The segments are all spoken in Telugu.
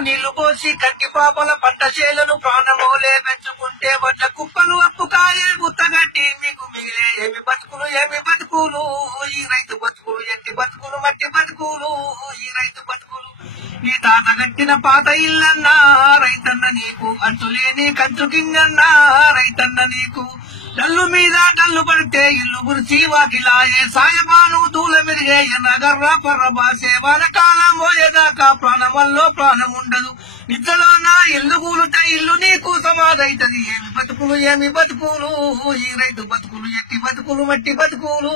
నీళ్లు పోసి కంటి పాపల పంట చేలను ప్రాణమోలే పెంచుకుంటే వడ్ల కుప్పలు అప్పుకాయే గుత్తగట్టి మీకు మిగిలే ఏమి బతుకులు ఈ రైతు బతుకులు ఎట్టి బతుకులు మట్టి బతుకులు ఈ రైతు బతుకులు నీ తాత కట్టిన పాత ఇల్లన్నా రైతన్న నీకు అంతులేని కంచు కింగన్నా రైతన్న నీకు డల్లు మీద డల్లు పడితే ఇల్లు గురిచి వాకిలాయే సాయమాను దూల మెరిగే నగర్ర పర్రబాసే వానకాలం పోయేదాకా ప్రాణమల్లో ప్రాణం ఉండదు నిద్రలో నా ఇల్లు కూలుతే ఇల్లు నీకు సమాధైతది ఏమి బతుకులు ఈ రైతు బతుకులు ఎట్టి బతుకులు మట్టి బతుకులు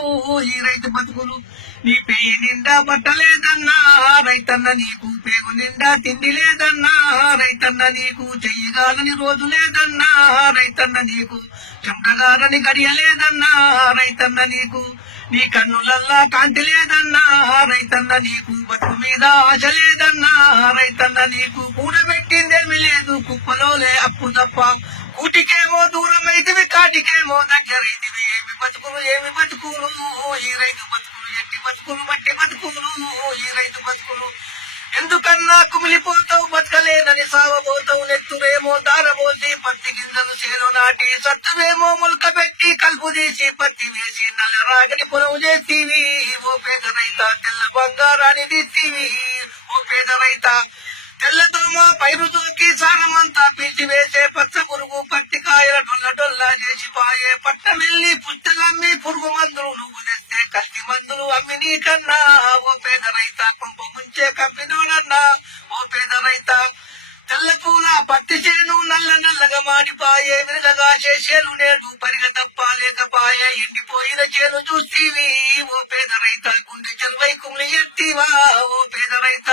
ఈ రైతు బతుకులు నీ పేయి నిండా బట్టలేదన్నా రైతన్న నీకు పేగు నిండా తిండి లేదన్నా రైతన్న నీకు చెయ్యగాలని రోజు లేదన్నా రైతన్న నీకు చెమటగారని గడియలేదన్నా రైతన్న నీకు నీ కన్నులల్లా కాంతి లేదన్నా రైతన్న నీకు బతుకు మీద ఆశ లేదన్నా రైతన్న నీకు కూడబెట్టిందేమి లేదు కుప్పలోలే అప్పు తప్ప కూటికేమో దూరం అయితివి కాటికేమో దగ్గరైతివి ఏమి బతుకులు ఈ రైతు బతుకులు ఎట్టి బతుకులు మట్టి బతుకులు ఈ రైతు బతుకులు ఎందుకన్నా కుమిలిపోతావు బతకలేదని సావబోతావు నెత్తురేమో దారబోసి పత్తి గింజలు చేను నాటి సత్తువేమో ములక పెట్టి కలుపు తీసి పత్తి వేసి నల్ల రాగడి పొలం చేస్తీవి ఓ పేద రైత తెల్ల బంగారాన్ని తీస్తీవి ఓ పేద రైత తెల్లదోమ పైరు దూకి సారమంతా పీల్చివేసే పచ్చ పురుగు పట్టికాయల డొల్ల చేసిపాయే పట్టమెల్లి పుట్టలమ్మి పురుగు మందులు నువ్వు తెస్తే కల్తీ మందులు అమ్మి నీకన్నా ఓ పేద రైత కొంప ముంచే కంపెనోనన్నా ఓ పేద రైత తెల్ల పూల పత్తి చేను నల్లగా మాడిపాయే విరగగా చేసేలు నేడు పరిగ తప్ప లేకపాయే ఎండిపోయిన చేను చూస్తీవి ఓ పేద రైత గుండె చెరువై కుమ్లి ఎత్తివా ఓ పేద రైత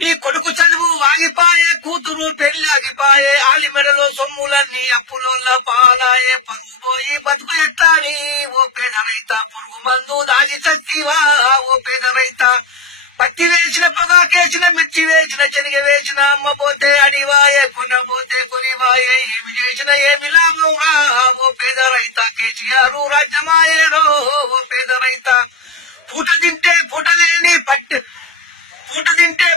నీ కొడుకు చదువు వాగిపాయే కూతురు పెళ్ళాగిపాయే ఆలి మెడలో సొమ్ములన్నీ అప్పులోళ్ళ పాలాయే పరుగు పోయి బతుకు ఎట్టాని ఓ పేద రైత పురుగు మందు దాగి చచ్చివా ఓ పేద రైత పత్తి వేసిన పొగాకేసిన మిర్చి వేసిన శనగ వేసిన అమ్మ పోతే అడివాయే కొనబోతే కొనివాయే ఏమి చేసిన ఏమి లాభంగా ఓ పేద రైత కేసీఆర్ రాజ్యమాయేరో ఓ పేద రైత పూట తింటే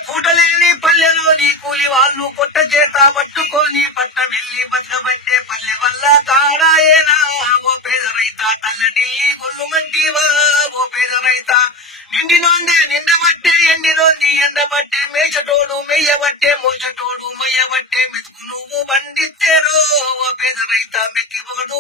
పూటలేని పల్లెలో నీ కూలి వాళ్ళు కొట్ట చేత పట్టుకొని పట్ట వెళ్ళి బతకబట్టే పల్లె వల్ల తాడాయేనా ఓ పేద రైత తల్లడి గొల్లు మంటివా ఓ పేద రైత నిండినోంది నిండబట్టే ఎండినోంది ఎండబట్టే మేచటోడు మెయ్యబట్టే మోచటోడు మొయ్యబట్టే మెతుకు నువ్వు బండిత్తేరో ఓ పేద రైత మెక్కి పొగడు